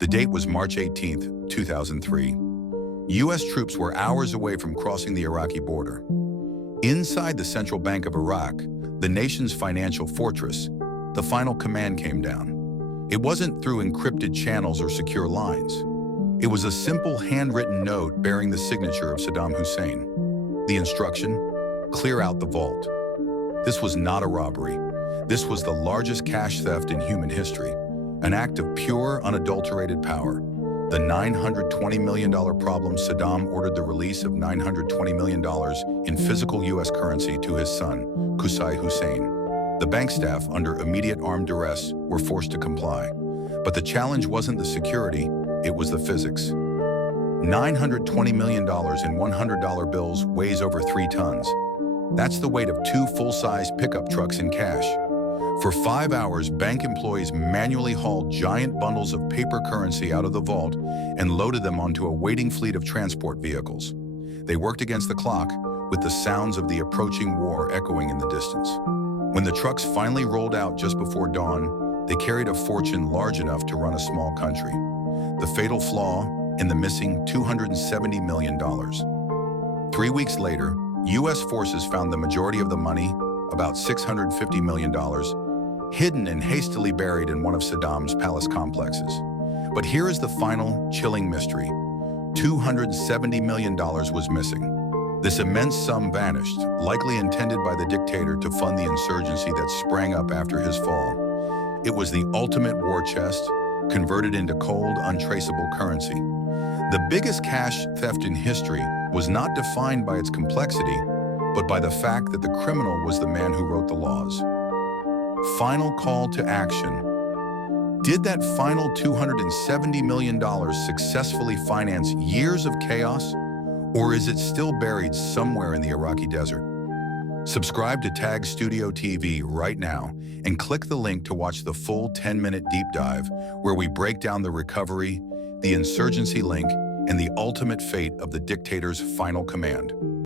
The date was March 18, 2003. U.S. troops were hours away from crossing the Iraqi border. Inside the central bank of Iraq, the nation's financial fortress, the final command came down. It wasn't through encrypted channels or secure lines. It was a simple handwritten note bearing the signature of Saddam Hussein. The instruction: clear out the vault. This was not a robbery. This was the largest cash theft in human history, an act of pure, unadulterated power. The $920 million problem: Saddam ordered the release of $920 million in physical U.S. currency to his son, Qusay Hussein. The bank staff, under immediate armed duress, were forced to comply. But the challenge wasn't the security, it was the physics. $920 million in $100 bills weighs over 3 tons. That's the weight of 2 full-size pickup trucks in cash. For 5 hours, bank employees manually hauled giant bundles of paper currency out of the vault and loaded them onto a waiting fleet of transport vehicles. They worked against the clock, with the sounds of the approaching war echoing in the distance. When the trucks finally rolled out just before dawn, they carried a fortune large enough to run a small country. The fatal flaw in the missing $270 million. 3 weeks later, U.S. forces found the majority of the money, about $650 million, hidden and hastily buried in one of Saddam's palace complexes. But here is the final, chilling mystery. $270 million was missing. This immense sum vanished, likely intended by the dictator to fund the insurgency that sprang up after his fall. It was the ultimate war chest, converted into cold, untraceable currency. The biggest cash theft in history was not defined by its complexity, but by the fact that the criminal was the man who wrote the laws. Final call to action. Did that final $270 million successfully finance years of chaos, or is it still buried somewhere in the Iraqi desert? Subscribe to Tag Studio TV right now and click the link to watch the full 10-minute deep dive where we break down the recovery, the insurgency link, and the ultimate fate of the dictator's final command.